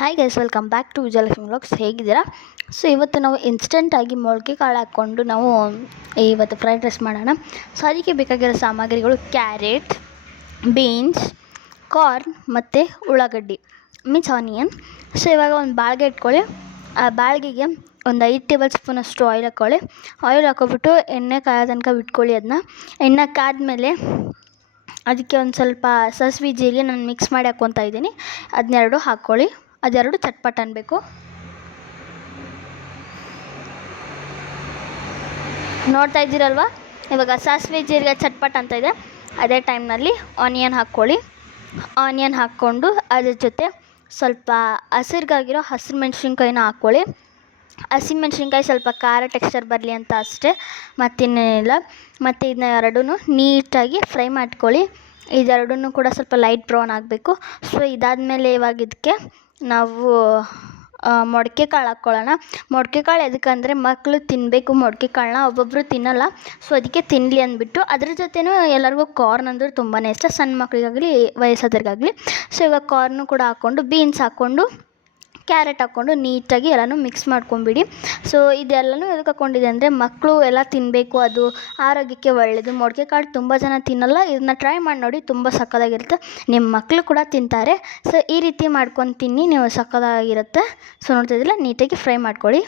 Hi guys, welcome back to Vijayalakshmi vlogs. ಹೇಗಿದ್ದೀರಾ? So ಇವತ್ತು ನಾವು ಇನ್ಸ್ಟೆಂಟಾಗಿ ಮೊಳಕೆ ಕಾಳು ಹಾಕ್ಕೊಂಡು ನಾವು ಇವತ್ತು ಫ್ರೈಡ್ ರೈಸ್ ಮಾಡೋಣ. ಸೊ ಅದಕ್ಕೆ ಬೇಕಾಗಿರೋ ಸಾಮಗ್ರಿಗಳು ಕ್ಯಾರೆಟ್, ಬೀನ್ಸ್, ಕಾರ್ನ್ ಮತ್ತು ಉಳ್ಳಾಗಡ್ಡಿ ಮೀನ್ಸ್ ಆನಿಯನ್. ಸೊ ಇವಾಗ ಒಂದು ಬಾಳಿಗೆ ಇಟ್ಕೊಳ್ಳಿ. ಆ ಬಾಳಿಗೆಗೆ ಒಂದು 5 ಟೇಬಲ್ ಸ್ಪೂನಷ್ಟು ಆಯಿಲ್ ಹಾಕ್ಕೊಳ್ಳಿ. ಆಯಿಲ್ ಹಾಕ್ಕೊಬಿಟ್ಟು ಎಣ್ಣೆ ಕಾಯೋ ತನಕ ಬಿಟ್ಕೊಳ್ಳಿ. ಎಣ್ಣೆ ಕಾದ್ಮೇಲೆ ಅದಕ್ಕೆ ಒಂದು ಸ್ವಲ್ಪ ಸಾಸಿವೆ ಜೀರಿಗೆ ನಾನು ಮಿಕ್ಸ್ ಮಾಡಿ ಹಾಕ್ಕೊತಾ ಇದ್ದೀನಿ. ಅದನ್ನೆರಡು ಹಾಕ್ಕೊಳ್ಳಿ. ಅದೆರಡು ಚಟ್ಪಟ್ ಅನ್ನಬೇಕು. ನೋಡ್ತಾ ಇದ್ದೀರಲ್ವ, ಇವಾಗ ಸಾಸಿವೆ ಜೀರಿಗೆ ಚಟ್ಪಟ್ ಅಂತ ಇದೆ. ಅದೇ ಟೈಮ್ನಲ್ಲಿ ಆನಿಯನ್ ಹಾಕ್ಕೊಳ್ಳಿ. ಆನಿಯನ್ ಹಾಕ್ಕೊಂಡು ಅದ್ರ ಜೊತೆ ಸ್ವಲ್ಪ ಹಸಿರು ಮೆಣಸಿನ್ಕಾಯಿನ ಹಾಕ್ಕೊಳ್ಳಿ. ಹಸಿಮೆಣ್ಸಿನ್ಕಾಯಿ ಸ್ವಲ್ಪ ಖಾರ ಟೆಕ್ಸ್ಚರ್ ಬರಲಿ ಅಂತ ಅಷ್ಟೇ, ಮತ್ತಿನ್ನೇನಿಲ್ಲ. ಮತ್ತು ಇದನ್ನ ಎರಡೂ ನೀಟಾಗಿ ಫ್ರೈ ಮಾಡ್ಕೊಳ್ಳಿ. ಇದೆರಡೂ ಕೂಡ ಸ್ವಲ್ಪ ಲೈಟ್ ಬ್ರೌನ್ ಆಗಬೇಕು. ಸೊ ಇದಾದಮೇಲೆ ಇವಾಗ ಇದಕ್ಕೆ ನಾವು ಮೊಳಕೆ ಕಾಳು ಹಾಕ್ಕೊಳ್ಳೋಣ. ಮೊಳಕೆ ಕಾಳು ಎದಕ್ಕಂದರೆ ಮಕ್ಕಳು ತಿನ್ನಬೇಕು ಮೊಳಕೆ ಕಾಳನ್ನ, ಒಬ್ಬೊಬ್ಬರು ತಿನ್ನಲ್ಲ. ಸೊ ಅದಕ್ಕೆ ತಿನ್ನಲಿ ಅಂದ್ಬಿಟ್ಟು ಅದ್ರ ಜೊತೆನೂ ಎಲ್ಲರಿಗೂ ಕಾರ್ನ್ ಅಂದರೆ ತುಂಬಾ ಇಷ್ಟ, ಸಣ್ಣ ಮಕ್ಕಳಿಗಾಗಲಿ ವಯಸ್ಸಾದವ್ರಿಗಾಗಲಿ. ಸೊ ಇವಾಗ ಕಾರ್ನು ಕೂಡ ಹಾಕ್ಕೊಂಡು, ಬೀನ್ಸ್ ಹಾಕ್ಕೊಂಡು, ಕ್ಯಾರೆಟ್ ಹಾಕ್ಕೊಂಡು ನೀಟಾಗಿ ಎಲ್ಲನೂ ಮಿಕ್ಸ್ ಮಾಡ್ಕೊಂಬಿಡಿ. ಸೊ ಇದೆಲ್ಲನೂ ಎದಕ್ಕೆ ಹಾಕ್ಕೊಂಡಿದೆ ಅಂದರೆ ಮಕ್ಕಳು ಎಲ್ಲ ತಿನ್ನಬೇಕು, ಅದು ಆರೋಗ್ಯಕ್ಕೆ ಒಳ್ಳೆಯದು. ಮೊಳಕೆ ಕಾಳು ತುಂಬ ಜನ ತಿನ್ನಲ್ಲ. ಇದನ್ನ ಟ್ರೈ ಮಾಡಿ ನೋಡಿ, ತುಂಬ ಸಕ್ಕತ್ತಾಗಿರುತ್ತೆ. ನಿಮ್ಮ ಮಕ್ಕಳು ಕೂಡ ತಿಂತಾರೆ. ಸೊ ಈ ರೀತಿ ಮಾಡ್ಕೊಂಡು ತಿನ್ನಿ, ನೀವು ಸಕ್ಕತ್ತಾಗಿರುತ್ತೆ. ಸೊ ನೋಡ್ತಿದ್ದಿಲ್ಲ, ನೀಟಾಗಿ ಫ್ರೈ ಮಾಡ್ಕೊಳ್ಳಿ.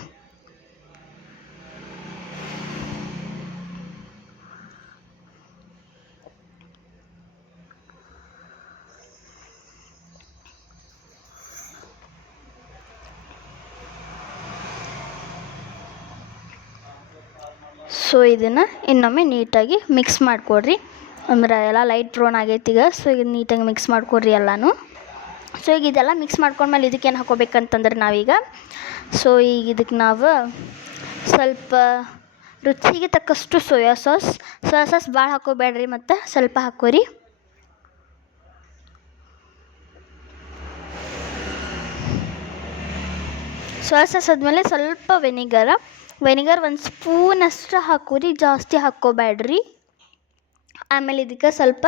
ಸೊ ಇದನ್ನು ಇನ್ನೊಮ್ಮೆ ನೀಟಾಗಿ ಮಿಕ್ಸ್ ಮಾಡಿಕೊಡ್ರಿ. ಅಂದರೆ ಎಲ್ಲ ಲೈಟ್ ಬ್ರೌನ್ ಆಗೈತಿ ಈಗ. ಸೊ ಈಗ ನೀಟಾಗಿ ಮಿಕ್ಸ್ ಮಾಡಿಕೊಡ್ರಿ ಎಲ್ಲನೂ. ಸೊ ಈಗ ಇದೆಲ್ಲ ಮಿಕ್ಸ್ ಮಾಡ್ಕೊಂಡ್ಮೇಲೆ ಇದಕ್ಕೇನು ಹಾಕ್ಕೋಬೇಕಂತಂದ್ರೆ ನಾವೀಗ ಈಗ ಇದಕ್ಕೆ ನಾವು ಸ್ವಲ್ಪ ರುಚಿಗೆ ತಕ್ಕಷ್ಟು ಸೋಯಾ ಸಾಸ್ ಭಾಳ ಹಾಕ್ಕೋಬೇಡ್ರಿ, ಮತ್ತು ಸ್ವಲ್ಪ ಹಾಕ್ಕೋರಿ. ಸೋಯಾ ಸಾಸ್ ಆದಮೇಲೆ ಸ್ವಲ್ಪ ವೆನಿಗರ್ 1 ಸ್ಪೂನಷ್ಟು ಹಾಕೋರಿ, ಜಾಸ್ತಿ ಹಾಕ್ಕೋಬೇಡ್ರಿ. ಆಮೇಲೆ ಇದಕ್ಕೆ ಸ್ವಲ್ಪ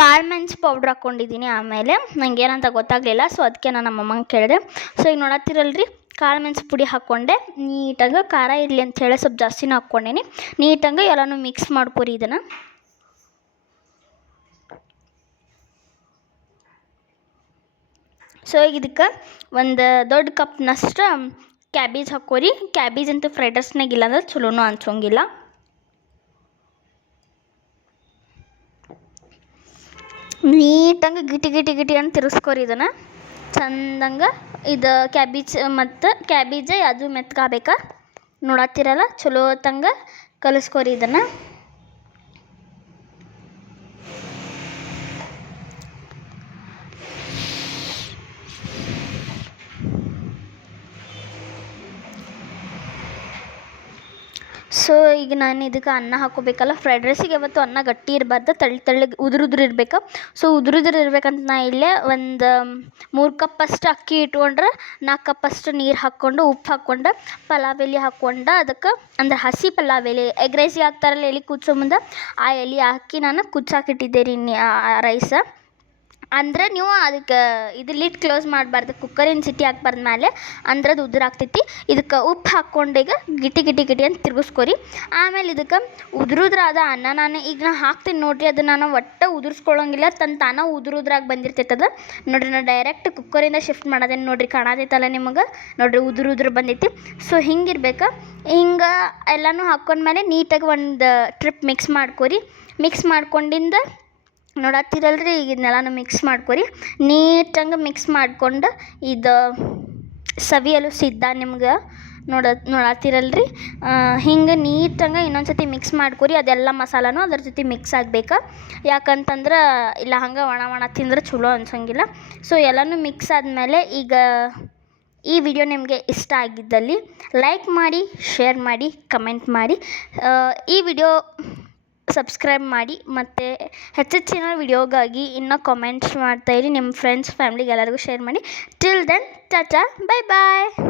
ಕಾಳು ಮೆಣಸು ಪೌಡ್ರ್ ಹಾಕ್ಕೊಂಡಿದ್ದೀನಿ. ಆಮೇಲೆ ನಂಗೆ ಏನಂತ ಗೊತ್ತಾಗಲಿಲ್ಲ, ಸೊ ಅದಕ್ಕೆ ನಾನು ನಮ್ಮಮ್ಮಂಗೆ ಕೇಳಿದೆ. ಸೊ ಈಗ ನೋಡತ್ತಿರಲ್ರಿ, ಕಾಳು ಮೆಣಸು ಪುಡಿ ಹಾಕ್ಕೊಂಡೆ. ನೀಟಾಗಿ ಖಾರ ಇರಲಿ ಅಂಥೇಳಿ ಸ್ವಲ್ಪ ಜಾಸ್ತಿನೂ ಹಾಕ್ಕೊಂಡೇನಿ. ನೀಟಾಗಿ ಎಲ್ಲನೂ ಮಿಕ್ಸ್ ಮಾಡ್ಕೊರಿ ಇದನ್ನು. ಸೊ ಈಗ ಇದಕ್ಕೆ ಒಂದು ದೊಡ್ಡ ಕಪ್ನಷ್ಟು ಕ್ಯಾಬೇಜ್ ಹಾಕ್ಕೋರಿ. ಕ್ಯಾಬೇಜ್ ಅಂತೂ ಫ್ರೈಡ್ ರೈಸ್ನಾಗ ಇಲ್ಲ ಅಂದ್ರೆ ಚಲೋನೂ ಅನ್ಸೋಂಗಿಲ್ಲ. ನೀಟಂಗೆ ಗಿಟಿ ಅಂತ ತಿರ್ಸ್ಕೊರಿ ಇದನ್ನು ಚಂದಂಗೆ. ಇದು ಕ್ಯಾಬೇಜ್ ಅದು ಮೆತ್ಕಾಗಬೇಕಾ ನೋಡತ್ತಿರಲ್ಲ, ಚಲೋ ತಂಗೆ ಕಲಿಸ್ಕೊರಿ ಇದನ್ನು. ಸೊ ಈಗ ನಾನು ಇದಕ್ಕೆ ಅನ್ನ ಹಾಕ್ಕೋಬೇಕಲ್ಲ. ಫ್ರೈಡ್ ರೈಸಿಗೆ ಯಾವತ್ತು ಅನ್ನ ಗಟ್ಟಿ ಇರಬಾರ್ದು, ತೆಳ್ಳಗೆ ಉದುರು ಇರ್ಬೇಕು. ಸೊ ಉದುರು ಇರ್ಬೇಕಂತ ನಾ ಇಲ್ಲೇ ಒಂದು 3 ಕಪ್ಪಷ್ಟು ಅಕ್ಕಿ ಇಟ್ಕೊಂಡ್ರೆ 4 ಕಪ್ಪಷ್ಟು ನೀರು ಹಾಕ್ಕೊಂಡು, ಉಪ್ಪು ಹಾಕ್ಕೊಂಡು, ಪಲಾವ್ ಎಲೆ ಹಾಕ್ಕೊಂಡು, ಅದಕ್ಕೆ ಅಂದ್ರೆ ಹಸಿ ಪಲಾವ್ ಎಲೆ ಎಗ್ ರೈಸಿಗೆ ಹಾಕ್ತಾರಲ್ಲ ಎಲೆ ಕುದಿಸೋ ಮುಂದೆ, ಆ ಎಲೆ ಹಾಕಿ ನಾನು ಕುದಿಸಾಕಿಟ್ಟಿದ್ದೆ ರೀ ರೈಸ. ಅಂದರೆ ನೀವು ಅದಕ್ಕೆ ಇದು ಲಿಡ್ ಕ್ಲೋಸ್ ಮಾಡಬಾರ್ದು, ಕುಕ್ಕರಿನ ಸಿಟಿ ಹಾಕ್ಬಾರ್ದು ಮೇಲೆ, ಅಂದ್ರೆ ಅದು ಉದುರಾಗ್ತೈತಿ. ಇದಕ್ಕೆ ಉಪ್ಪು ಹಾಕ್ಕೊಂಡೀಗ ಗಿಟಿ ಅಂತ ತಿರ್ಗಿಸ್ಕೊರಿ. ಆಮೇಲೆ ಇದಕ್ಕೆ ಉದುರಾದ ಅನ್ನ ನಾನು ಹಾಕ್ತೀನಿ ನೋಡಿರಿ. ಅದು ನಾನು ಒಟ್ಟು ಉದುರಿಸ್ಕೊಳ್ಳೋಂಗಿಲ್ಲ, ತಾನೇ ಉದುರಾಗಿ ಬಂದಿರ್ತೈತೆ ಅದು. ನೋಡಿರಿ, ನಾನು ಡೈರೆಕ್ಟ್ ಕುಕ್ಕರಿಂದ ಶಿಫ್ಟ್ ಮಾಡೋದೇನು ನೋಡಿರಿ, ಕಾಣತೈತಲ್ಲ ನಿಮಗೆ, ನೋಡಿರಿ ಉದುರು ಬಂದೈತಿ. ಸೊ ಹಿಂಗಿರ್ಬೇಕು. ಹಿಂಗೆ ಎಲ್ಲನೂ ಹಾಕ್ಕೊಂಡ್ಮೇಲೆ ನೀಟಾಗಿ ಒಂದು ಟ್ರಿಪ್ ಮಿಕ್ಸ್ ಮಾಡ್ಕೊರಿ. ಮಿಕ್ಸ್ ಮಾಡ್ಕೊಂಡಿಂದ ನೋಡತ್ತಿರಲ್ರಿ, ಈಗ ಇದನ್ನೆಲ್ಲನೂ ಮಿಕ್ಸ್ ಮಾಡ್ಕೊರಿ. ನೀಟಂಗೆ ಮಿಕ್ಸ್ ಮಾಡ್ಕೊಂಡು ಇದು ಸವಿಯಲು ಸಿದ್ಧ ನಿಮ್ಗೆ. ನೋಡತ್ತಿರಲ್ರಿ, ಹಿಂಗೆ ನೀಟಂಗೆ ಇನ್ನೊಂದು ಸತಿ ಮಿಕ್ಸ್ ಮಾಡ್ಕೊರಿ. ಅದೆಲ್ಲ ಮಸಾಲನೂ ಅದ್ರ ಜೊತೆ ಮಿಕ್ಸ್ ಆಗಬೇಕು. ಯಾಕಂತಂದ್ರೆ ಇಲ್ಲ ಹಂಗೆ ಒಣ ತಿಂದ್ರೆ ಚಲೋ ಅನ್ಸೋಂಗಿಲ್ಲ. ಸೊ ಎಲ್ಲನೂ ಮಿಕ್ಸ್ ಆದಮೇಲೆ ಈಗ ಈ ವಿಡಿಯೋ ನಿಮಗೆ ಇಷ್ಟ ಆಗಿದ್ದಲ್ಲಿ ಲೈಕ್ ಮಾಡಿ, ಶೇರ್ ಮಾಡಿ, ಕಮೆಂಟ್ ಮಾಡಿ. ಈ ವಿಡಿಯೋ ಸಬ್ಸ್ಕ್ರೈಬ್ ಮಾಡಿ, ಮತ್ತು ಹೆಚ್ಚಿನ ವಿಡಿಯೋಗಾಗಿ ಇನ್ನೂ ಕಾಮೆಂಟ್ಸ್ ಮಾಡ್ತಾಯಿರಿ. ನಿಮ್ಮ ಫ್ರೆಂಡ್ಸ್ ಫ್ಯಾಮ್ಲಿಗೆ ಎಲ್ಲರಿಗೂ ಶೇರ್ ಮಾಡಿ. ಟಿಲ್ ದೆನ್ ಟಾಟಾ, ಬೈ ಬಾಯ್.